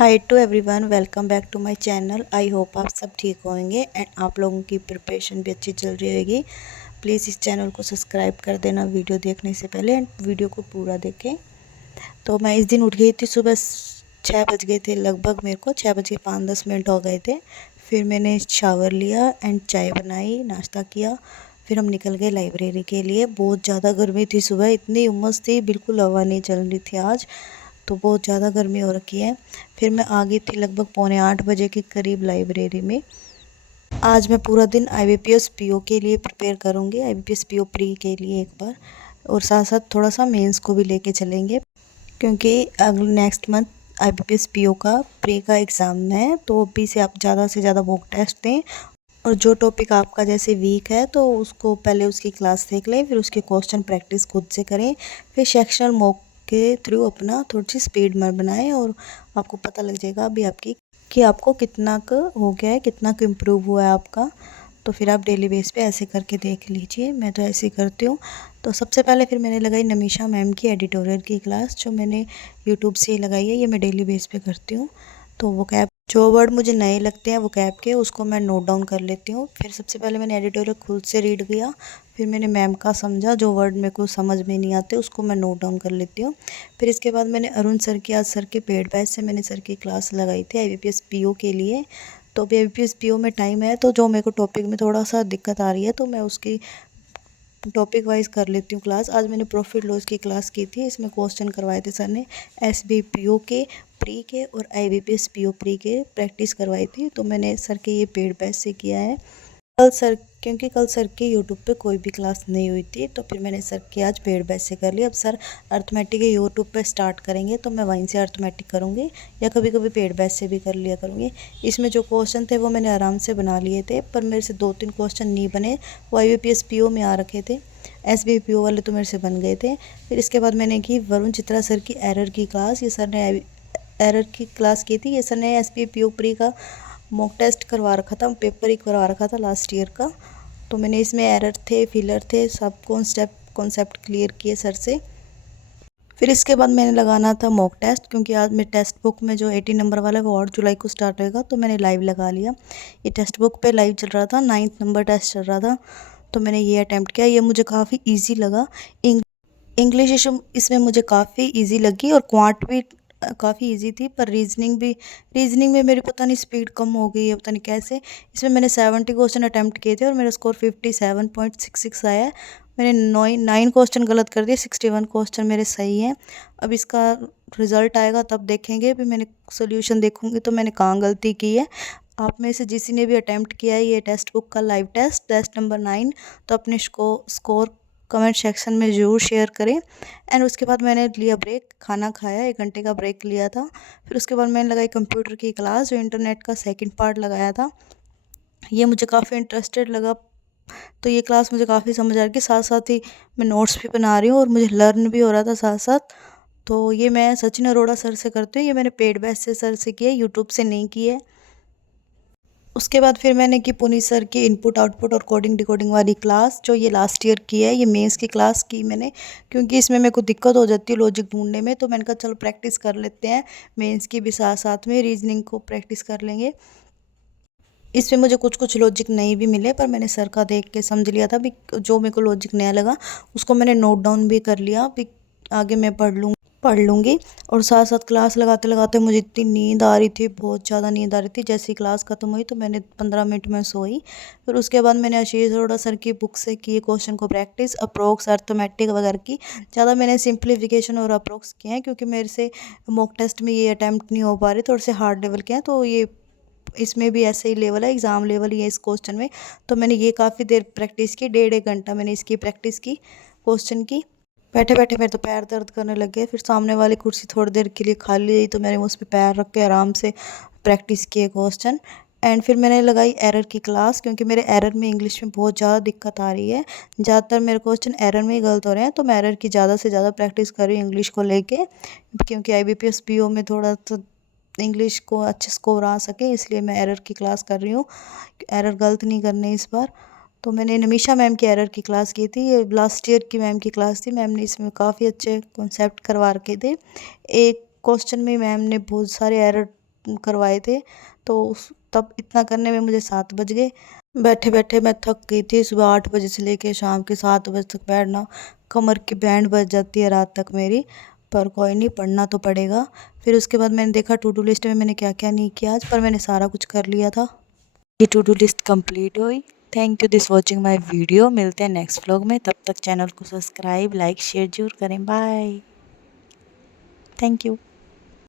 Hi to everyone, welcome back to my channel. I hope आप सब ठीक होंगे एंड आप लोगों की प्रिपरेशन भी अच्छी चल रही होगी। प्लीज़ इस चैनल को सब्सक्राइब कर देना वीडियो देखने से पहले एंड वीडियो को पूरा देखें। तो मैं इस दिन उठ गई थी सुबह 6 बज गए थे लगभग, मेरे को 6 बज के 5-10 मिनट हो गए थे। फिर मैंने शावर लिया एंड चाय बनाई, नाश्ता किया। फिर हम निकल गए लाइब्रेरी के लिए। बहुत ज़्यादा गर्मी थी सुबह, इतनी उमस थी, बिल्कुल हवा नहीं चल रही थी आज, तो बहुत ज़्यादा गर्मी हो रखी है। फिर मैं आ गई थी लगभग 7:45 के करीब लाइब्रेरी में। आज मैं पूरा दिन IBPS PO के लिए प्रिपेयर करूँगी, IBPS PO प्री के लिए एक बार, और साथ साथ थोड़ा सा मेंस को भी लेके चलेंगे, क्योंकि अगले नेक्स्ट मंथ IBPS PO का प्री का एग्ज़ाम है। तो अभी से आप ज़्यादा से ज़्यादा मॉक टेस्ट दें, और जो टॉपिक आपका जैसे वीक है तो उसको पहले उसकी क्लास देख लें, फिर उसके क्वेश्चन प्रैक्टिस खुद से करें, फिर सेक्शनल मॉक के थ्रू अपना थोड़ी सी स्पीड में बनाएं, और आपको पता लग जाएगा अभी आपको कितना हो गया है, कितना इम्प्रूव हुआ है आपका। तो फिर आप डेली बेस पे ऐसे करके देख लीजिए। मैं तो ऐसे ही करती हूँ। तो सबसे पहले फिर मैंने लगाई नमीशा मैम की एडिटोरियल की क्लास, जो मैंने यूट्यूब से ही लगाई है। ये मैं डेली बेस पे करती हूँ। तो वो कैप जो वर्ड मुझे नए लगते हैं वो कैप के, उसको मैं नोट डाउन कर लेती हूँ। फिर सबसे पहले मैंने एडिटोरियल खुद से रीड किया, फिर मैंने मैम का समझा, जो वर्ड मेरे को समझ में नहीं आते उसको मैं नोट डाउन कर लेती हूँ। फिर इसके बाद मैंने अरुण सर की, आज सर के पेड बैच से मैंने सर की क्लास लगाई थी IBPS PO के लिए। तो अभी IBPS PO में टाइम है, तो जो मेरे को टॉपिक में थोड़ा सा दिक्कत आ रही है तो मैं उसकी टॉपिक वाइज कर लेती हूँ क्लास। आज मैंने प्रॉफिट लॉस की क्लास की थी। इसमें क्वेश्चन करवाए थे सर ने, SBPO के प्री के और IBPS PO प्री के प्रैक्टिस करवाई थी। तो मैंने सर के ये पेड बैच से किया है। कल सर की यूट्यूब पे कोई भी क्लास नहीं हुई थी, तो फिर मैंने सर की आज पेड बैच से कर लिया। अब सर अर्थमेटिक यूट्यूब पे स्टार्ट करेंगे तो मैं वहीं से अर्थमेटिक करूँगी, या कभी कभी पेड बैच से भी कर लिया करूँगी। इसमें जो क्वेश्चन थे वो मैंने आराम से बना लिए थे, पर मेरे से 2-3 क्वेश्चन नहीं बने, वो IBPS PO में आ रखे थे। SBPO वाले तो मेरे से बन गए थे। फिर इसके बाद मैंने की वरुण चित्रा सर की एरर की क्लास। ये सर ने एरर की क्लास की थी। ये सर ने SBPO प्री का मॉक टेस्ट करवा रखा था, पेपर ही करवा रखा था लास्ट ईयर का। तो मैंने इसमें एरर थे, फिलर थे, सब कॉन्सेप्ट क्लियर किए सर से। फिर इसके बाद मैंने लगाना था मॉक टेस्ट, क्योंकि आज मेरे टेक्स्ट बुक में जो 80 नंबर वाला है वो 8 जुलाई को स्टार्ट होएगा, तो मैंने लाइव लगा लिया। ये टेक्स्ट बुक पे लाइव चल रहा था, 9th नंबर टेस्ट चल रहा था, तो मैंने ये अटैम्प्ट किया। ये मुझे काफ़ी ईजी लगा। इंग्लिश इसमें मुझे काफ़ी इजी लगी, और क्वांट भी काफ़ी इजी थी, पर रीजनिंग में मेरी पता नहीं स्पीड कम हो गई है, पता नहीं कैसे। इसमें मैंने 70 क्वेश्चन अटैम्प्ट किए थे और मेरा स्कोर 57.66 आया है। मैंने 9 क्वेश्चन गलत कर दिए, 61 क्वेश्चन मेरे सही हैं। अब इसका रिज़ल्ट आएगा तब देखेंगे, भी मैंने सोल्यूशन देखूंगी तो मैंने कहाँ गलती की है। आप में से किसी ने भी अटैम्प्ट किया है ये टेक्स्ट बुक का लाइव टेस्ट नंबर 9, तो अपने स्कोर कमेंट सेक्शन में ज़रूर शेयर करें। एंड उसके बाद मैंने लिया ब्रेक, खाना खाया, 1 घंटे का ब्रेक लिया था। फिर उसके बाद मैंने लगाई कंप्यूटर की क्लास, जो इंटरनेट का सेकंड पार्ट लगाया था। ये मुझे काफ़ी इंटरेस्टेड लगा, तो ये क्लास मुझे काफ़ी समझ आ रही थी। साथ साथ ही मैं नोट्स भी बना रही हूँ और मुझे लर्न भी हो रहा था साथ साथ। तो ये मैं सचिन अरोड़ा सर से करती हूँ। ये मैंने पेड बैच से सर से किया है, यूट्यूब से नहीं की है। उसके बाद फिर मैंने की पुनीत सर की इनपुट आउटपुट और कोडिंग डिकोडिंग वाली क्लास, जो ये लास्ट ईयर की है। ये मेंस की क्लास की मैंने, क्योंकि इसमें मेरे को दिक्कत हो जाती है लॉजिक ढूंढने में, तो मैंने कहा चलो प्रैक्टिस कर लेते हैं, मेंस की भी साथ साथ में रीजनिंग को प्रैक्टिस कर लेंगे। इसमें मुझे कुछ कुछ लॉजिक नहीं भी मिले, पर मैंने सर का देख के समझ लिया था भी, जो मेरे को लॉजिक नया लगा उसको मैंने नोट डाउन भी कर लिया भी, आगे मैं पढ़ लूँगी। और साथ साथ क्लास लगाते लगाते मुझे इतनी नींद आ रही थी, बहुत ज़्यादा नींद आ रही थी। जैसे ही क्लास खत्म हुई तो मैंने 15 मिनट में सोई। फिर उसके बाद मैंने आशीष अरोड़ा सर की बुक से किए क्वेश्चन को प्रैक्टिस, अप्रोक्स अर्थमेटिक वगैरह की। ज़्यादा मैंने सिंप्लीफिकेशन और अप्रोक्स किए हैं, क्योंकि मेरे से मॉक टेस्ट में ये अटैम्प्ट नहीं हो पा रहे, थोड़े से हार्ड लेवल के हैं। तो ये इसमें भी ऐसे ही लेवल है, एग्ज़ाम लेवल ही है इस क्वेश्चन में। तो मैंने ये काफ़ी देर प्रैक्टिस की, 1.5 घंटा मैंने इसकी प्रैक्टिस की क्वेश्चन की। बैठे बैठे मेरे तो पैर दर्द करने लग गए। फिर सामने वाली कुर्सी थोड़ी देर के लिए खाली रही, तो मैंने उस पर पैर रख के आराम से प्रैक्टिस किए क्वेश्चन। एंड फिर मैंने लगाई एरर की क्लास, क्योंकि मेरे एरर में इंग्लिश में बहुत ज़्यादा दिक्कत आ रही है। ज़्यादातर मेरे क्वेश्चन एरर में ही गलत हो रहे हैं, तो मैं एरर की ज़्यादा से ज़्यादा प्रैक्टिस कर रही हूँ इंग्लिश को लेके, क्योंकि IBPS PO में थोड़ा तो इंग्लिश को अच्छे स्कोर आ सके, इसलिए मैं एरर की क्लास कर रही हूँ। एरर गलत नहीं करने इस बार। तो मैंने नमीशा मैम की एरर की क्लास की थी, ये लास्ट ईयर की मैम की क्लास थी। मैम ने इसमें काफ़ी अच्छे कॉन्सेप्ट करवा रखे थे। एक क्वेश्चन में मैम ने बहुत सारे एरर करवाए थे, तो तब इतना करने में मुझे 7 बज गए। बैठे बैठे मैं थक गई थी। सुबह 8 बजे से लेके शाम के 7 बजे तक बैठना, कमर की बैंड बज जाती है रात तक मेरी। पर कोई नहीं, पढ़ना तो पड़ेगा। फिर उसके बाद मैंने देखा टू डू लिस्ट में मैंने क्या क्या नहीं किया आज, पर मैंने सारा कुछ कर लिया था। ये टू डू लिस्ट कंप्लीट हुई। Thank you this watching my video. मिलते हैं नेक्स्ट व्लॉग में, तब तक चैनल को सब्सक्राइब, लाइक, शेयर जरूर करें। बाय। Thank you.